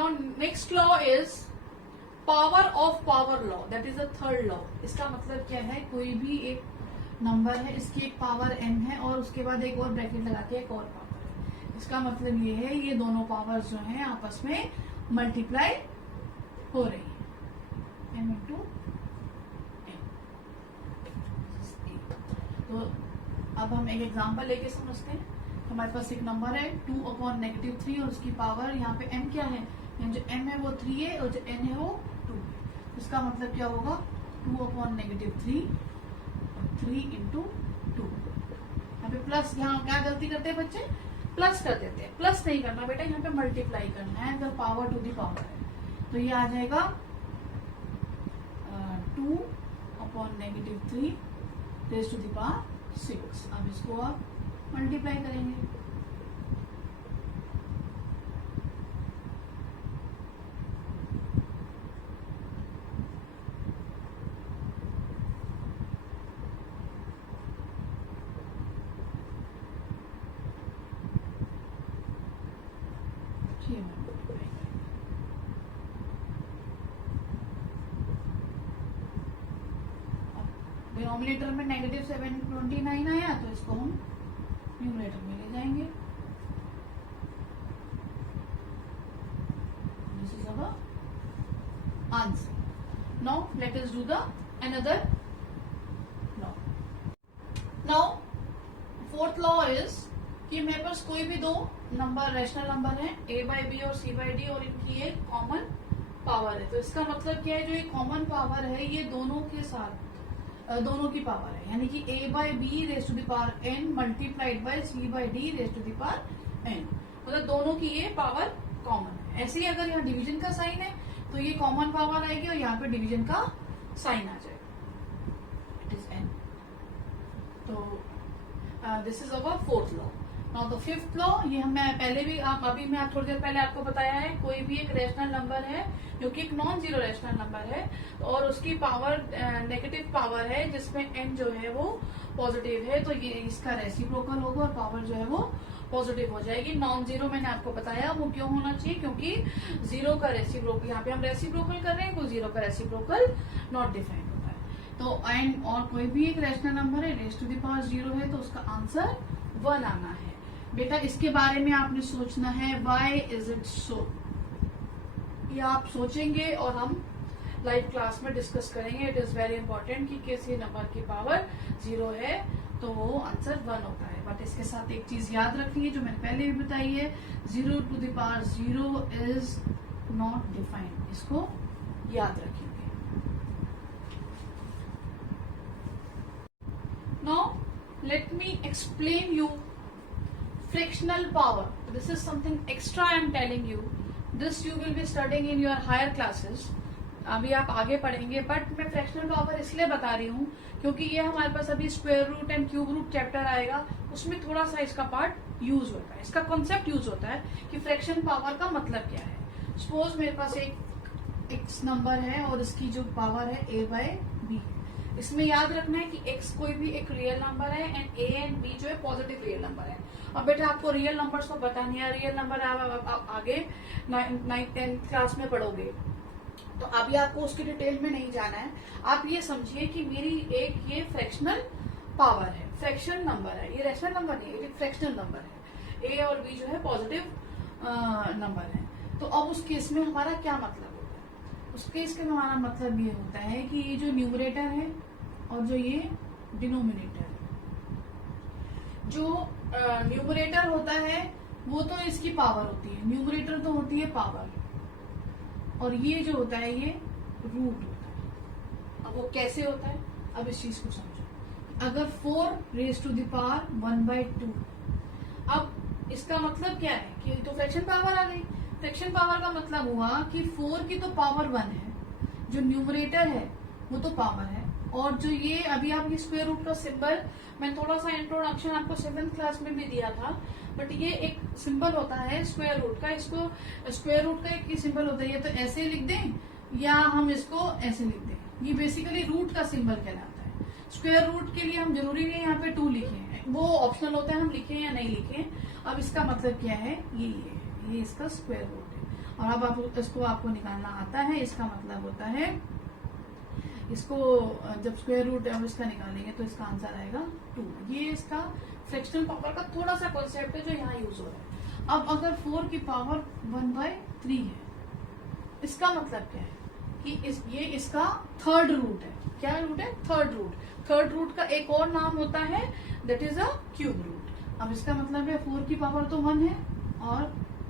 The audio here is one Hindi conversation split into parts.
Now next law is power of power law, that is the third law. इसका मतलब क्या है, कोई भी एक नंबर है, इसकी एक पावर n है और उसके बाद एक और ब्रैकेट लगा के एक और पावर है। इसका मतलब ये है ये दोनों पावर्स जो हैं आपस में मल्टीप्लाई हो रही है, m इंटू n। तो अब हम एक एग्जांपल लेके समझते हैं। हमारे पास एक नंबर है 2/-3 और उसकी पावर यहाँ पे m क्या है, जो m है वो 3 है और जो n है वो 2 है। इसका मतलब क्या होगा 2/-3, 3 इंटू 2। यहाँ पे प्लस, यहाँ क्या गलती करते हैं बच्चे, प्लस कर देते हैं। प्लस नहीं करना बेटा, यहाँ पे मल्टीप्लाई करना है, अगर पावर टू दी पावर है तो ये आ जाएगा 2/-3 रेज़ टू दी पावर 6। अब इसको आप मल्टीप्लाई करेंगे। डिनोमिनेटर में -729 आया तो इसको हम न्यूमरेटर में ले जाएंगे। This is our answer. Now let us do the another law. Now fourth law is कि मेरे पास कोई भी दो नंबर, रैशनल नंबर है a/b और c/d और इनकी एक कॉमन पावर है। तो इसका मतलब क्या है, जो ये कॉमन पावर है ये दोनों के साथ दोनों की पावर है, यानी कि a/b raise to the power n multiplied by c/d raise to the power n, मतलब दोनों की ये पावर कॉमन है। ऐसे ही अगर यहाँ डिवीजन का साइन है तो ये कॉमन पावर आएगी और यहाँ पे डिवीजन का साइन आ जाएगा, इट इज n। तो this is our fourth law. Now the fifth law, ये मैं पहले भी अभी मैं थोड़ी देर पहले आपको बताया है, कोई भी एक रैशनल नंबर है जो कि एक नॉन जीरो रैशनल नंबर है और उसकी पावर नेगेटिव पावर है जिसमें n जो है वो पॉजिटिव है, तो ये इसका रेसिप्रोकल होगा और पावर जो है वो पॉजिटिव हो जाएगी। नॉन जीरो मैंने आपको बताया वो क्यों होना चाहिए, क्योंकि जीरो का रेसिप्रोकल, यहाँ पे हम रेसिप्रोकल कर रहे हैं, कोई जीरो का रेसिप्रोकल नॉट डिफाइंड होता है। तो n और कोई भी एक रैशनल नंबर है रेज़ टू द पावर 0 है तो उसका आंसर 1 आना है। बेटा इसके बारे में आपने सोचना है, व्हाई इज इट सो, ये आप सोचेंगे और हम लाइव क्लास में डिस्कस करेंगे। इट इज वेरी इंपॉर्टेंट कि किसी नंबर की पावर 0 है तो वो आंसर 1 होता है। बट इसके साथ एक चीज याद रखनी है जो मैंने पहले भी बताई है, 0 to the power 0 is not defined, इसको याद रखेंगे। Now let me explain you fractional power. This is something extra I am telling you. This you will be studying in your higher classes. अभी आप आगे पढ़ेंगे, बट मैं फ्रैक्शनल पावर इसलिए बता रही हूँ क्योंकि ये हमारे पास अभी square root and cube root chapter आएगा, उसमें थोड़ा सा इसका पार्ट यूज होता है, इसका कॉन्सेप्ट यूज होता है कि फ्रैक्शन पावर का मतलब क्या है। सपोज मेरे पास एक x नंबर है और इसकी जो पावर है a/b। इसमें याद रखना है कि x कोई भी एक रियल नंबर है एंड a एंड b जो है पॉजिटिव रियल नंबर है। अब बेटा आपको रियल नंबर्स को पता नहीं है, रियल नंबर आप आगे 9th 10th क्लास में पढ़ोगे, तो अभी आपको उसकी डिटेल में नहीं जाना है। आप ये समझिए कि मेरी एक ये फ्रैक्शनल पावर है, फ्रैक्शन नंबर है, ये रैशनल नंबर नहीं है, ये फ्रैक्शनल नंबर है। a और b जो है पॉजिटिव नंबर है। तो अब उस केस में हमारा क्या मतलब होता है, उस केस में हमारा मतलब ये होता है कि ये जो न्यूमरेटर है और जो ये डिनोमिनेटर है, जो न्यूमरेटर होता है वो तो इसकी पावर होती है, न्यूमरेटर तो होती है पावर, और ये जो होता है ये रूट होता है। अब वो कैसे होता है, अब इस चीज को समझो। अगर 4 रेज़ टू द पावर 1/2, अब इसका मतलब क्या है कि तो फ्रैक्शन पावर आ गई। फ्रैक्शन पावर का मतलब हुआ कि 4 की तो पावर 1 है, जो न्यूमरेटर है वो तो पावर है, और जो ये अभी आप ये स्क्वायर रूट का सिंबल, मैं थोड़ा सा इंट्रोडक्शन आपको 7th क्लास में भी दिया था, बट ये एक सिंबल होता है स्क्वायर रूट का। इसको स्क्वायर रूट का एक सिंबल होता है, ये तो ऐसे लिख दें या हम इसको ऐसे लिख दें, ये बेसिकली रूट का सिंबल कहलाता है। स्क्वायर रूट के लिए हम जरूरी नहीं यहाँ पे 2 लिखे, वो ऑप्शनल होता है हम लिखें या नहीं लिखें। अब इसका मतलब क्या है, ये इसका स्क्वायर रूट है। और अब आप इसको आपको निकालना आता है, इसका मतलब होता है इसको जब स्क्वायर रूट हम इसका निकालेंगे तो इसका आंसर आएगा 2। ये इसका फ्रैक्शनल पावर का थोड़ा सा कॉन्सेप्ट है जो यहाँ यूज हो रहा है। अब अगर 4 की पावर 1/3 है, इसका मतलब क्या है कि ये इसका थर्ड रूट है। क्या रूट है? Third root. थर्ड रूट का एक और नाम होता है, that is a cube root. अब इसका मतलब है 4 की पावर तो 1 है और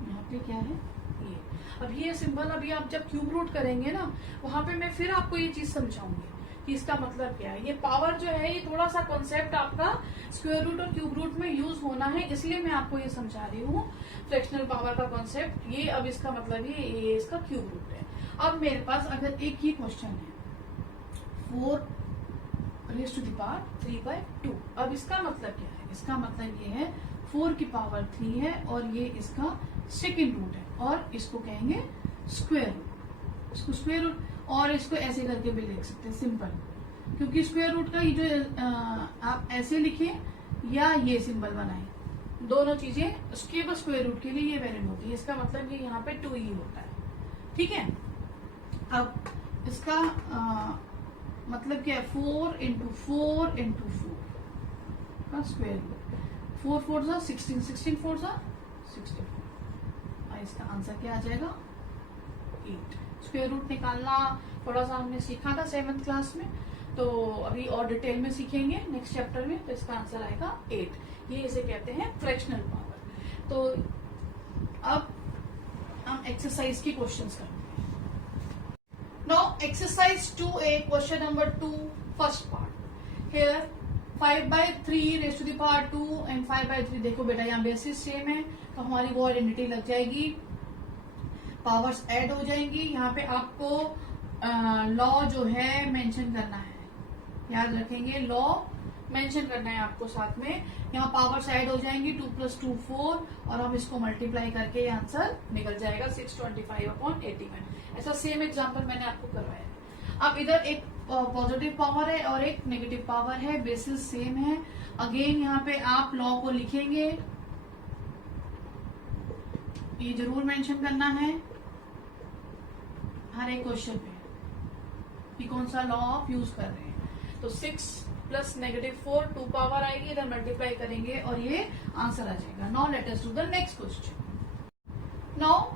यहाँ पे क्या है ये। अब ये सिंबल अभी आप जब क्यूब रूट करेंगे ना, वहां पे मैं फिर आपको ये चीज समझाऊंगी कि इसका मतलब क्या है। ये पावर जो है ये थोड़ा सा कॉन्सेप्ट आपका स्क्वायर रूट और क्यूब रूट में यूज होना है, इसलिए मैं आपको ये समझा रही हूँ फ्रैक्शनल पावर का कॉन्सेप्ट। ये अब इसका मतलब ये इसका क्यूब रूट है। अब मेरे पास अगर एक ही क्वेश्चन है 4 3/2, अब इसका मतलब क्या है? इसका मतलब ये है 4 की पावर 3 है और ये इसका सेकेंड रूट है और इसको कहेंगे स्क्वायर रूट। इसको स्क्वायर रूट और इसको ऐसे करके भी लिख सकते हैं सिंपल, क्योंकि स्क्वायर रूट का ये जो आप ऐसे लिखें या ये सिंबल बनाएं, दोनों चीजें उसके बस स्क्वायर रूट के लिए ये वैलिड होती है। इसका मतलब ये यहाँ पे 2 ही होता है। ठीक है, अब इसका मतलब क्या है? 4 × 4 × 4 का स्क्वायर रूट। 4 4 सा 16, 16 4 सा 64। इसका आंसर क्या आ जाएगा? 8। स्क्वायर रूट निकालना थोड़ा सा हमने सीखा था 7th क्लास में, तो अभी और डिटेल में सीखेंगे नेक्स्ट चैप्टर में। तो इसका आंसर आएगा 8। ये इसे कहते हैं फ्रैक्शनल पावर। तो अब हम एक्सरसाइज की क्वेश्चंस करेंगे। Now exercise 2a, question number 2, first part. Here 5/3 raised to the power 2 and 5/3। देखो बेटा यहाँ बेसिस सेम है तो हमारी वो आइडेंटिटी लग जाएगी, पावर्स ऐड हो जाएंगी। यहाँ पे आपको लॉ जो है मेंशन करना है, याद रखेंगे लॉ मेंशन करना है आपको साथ में। यहाँ पावर्स ऐड हो जाएंगी, 2 + 2 4 और हम इसको मल्टीप्लाई करके ये आंसर निकल जाएगा 625/81। ऐसा सेम एग्जांपल मैंने आपको करवाया है। अब इधर एक पॉजिटिव पावर है और एक नेगेटिव पावर है, बेसिस सेम है। अगेन यहाँ पे आप लॉ को लिखेंगे, ये जरूर मेंशन करना है हर एक क्वेश्चन पे कि कौन सा लॉ आप यूज कर रहे हैं। तो 6 + -4 2 पावर आएगी, इधर मल्टीप्लाई करेंगे और ये आंसर आ जाएगा। Now let us do the next question. Now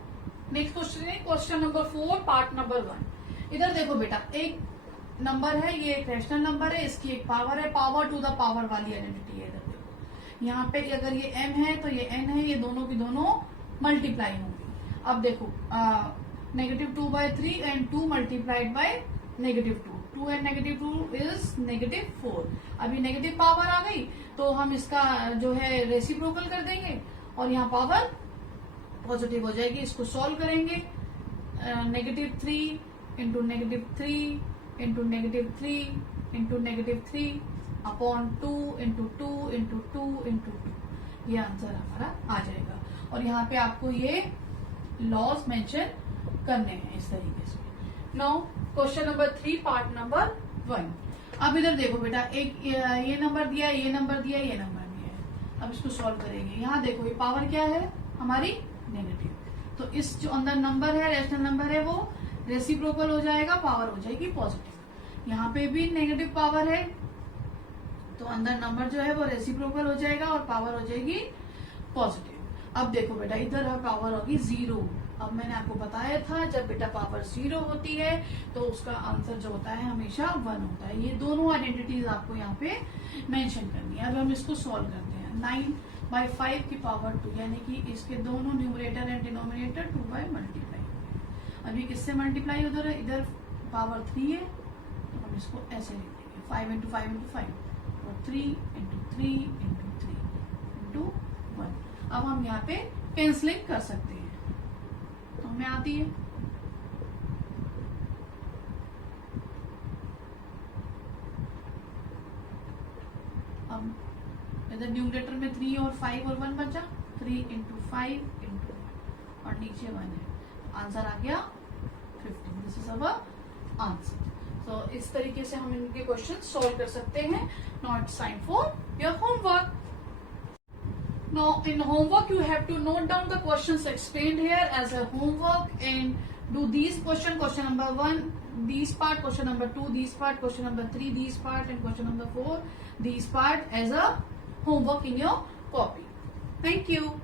next question है क्वेश्चन नंबर 4 पार्ट नंबर 1। इधर देखो बेटा, एक नंबर है, ये एक रैशनल नंबर है, इसकी एक पावर है, पावर टू द पावर वाली आइडेंटिटी है। इधर देखो यहाँ पे अगर ये m है तो ये n है, ये दोनों की दोनों मल्टीप्लाई होंगी। अब देखो -2/3 and 2 multiplied by -2, 2 and -2 is -4। अभी नेगेटिव पावर आ गई तो हम इसका जो है रेसिप्रोकल कर देंगे और यहाँ पावर पॉजिटिव हो जाएगी। इसको सॉल्व करेंगे, -3 × -3 × -3 × -3 अपॉन 2 × 2 × 2 × 2, ये आंसर हमारा आ जाएगा। और यहाँ पे आपको ये लॉज मेंशन करने हैं इस तरीके से। Now question number 3 part number 1। अब इधर देखो बेटा, एक ये नंबर दिया है, ये नंबर दिया है, ये नंबर दिया है। अब इसको सॉल्व करेंगे। यहाँ देखो ये पावर क्या है हमारी? नेगेटिव। तो इस जो अंदर नंबर है, रैशनल नंबर है, वो रेसिप्रोकल हो जाएगा, पावर हो जाएगी पॉजिटिव। यहाँ पे भी नेगेटिव पावर है तो अंदर नंबर जो है वो रेसिप्रोकल हो जाएगा और पावर हो जाएगी पॉजिटिव। अब देखो बेटा, इधर पावर होगी 0। अब मैंने आपको बताया था जब बेटा पावर 0 होती है तो उसका आंसर जो होता है हमेशा 1 होता है। ये दोनों आइडेंटिटीज आपको यहाँ पे मेंशन करनी है। अब हम इसको सॉल्व करते हैं। 9/5 की पावर 2, यानी कि इसके दोनों numerator and denominator 2 by multiply हो गए। अभी किससे मल्टीप्लाई उधर है? इधर पावर 3 है तो हम इसको ऐसे लिख देंगे 5 × 5 × 5 और 3 × 3 × 3 × 1। अब हम यहाँ पे कैंसलिंग कर सकते हैं तो हमें आती है। अब इधर न्यूमरेटर में 3 और 5 और 1 बचा, 3 × 5 × 1 और नीचे 1 है, आंसर आ गया 15। This is our answer. तो इस तरीके से हम इनके क्वेश्चन सॉल्व कर सकते हैं। Now it's time for your homework. Now in homework you have to note down the questions explained here as a homework and do these question number 1, these part, question number 2, these part, question number 3, these part, and question number 4, these part as a homework in your copy. Thank you.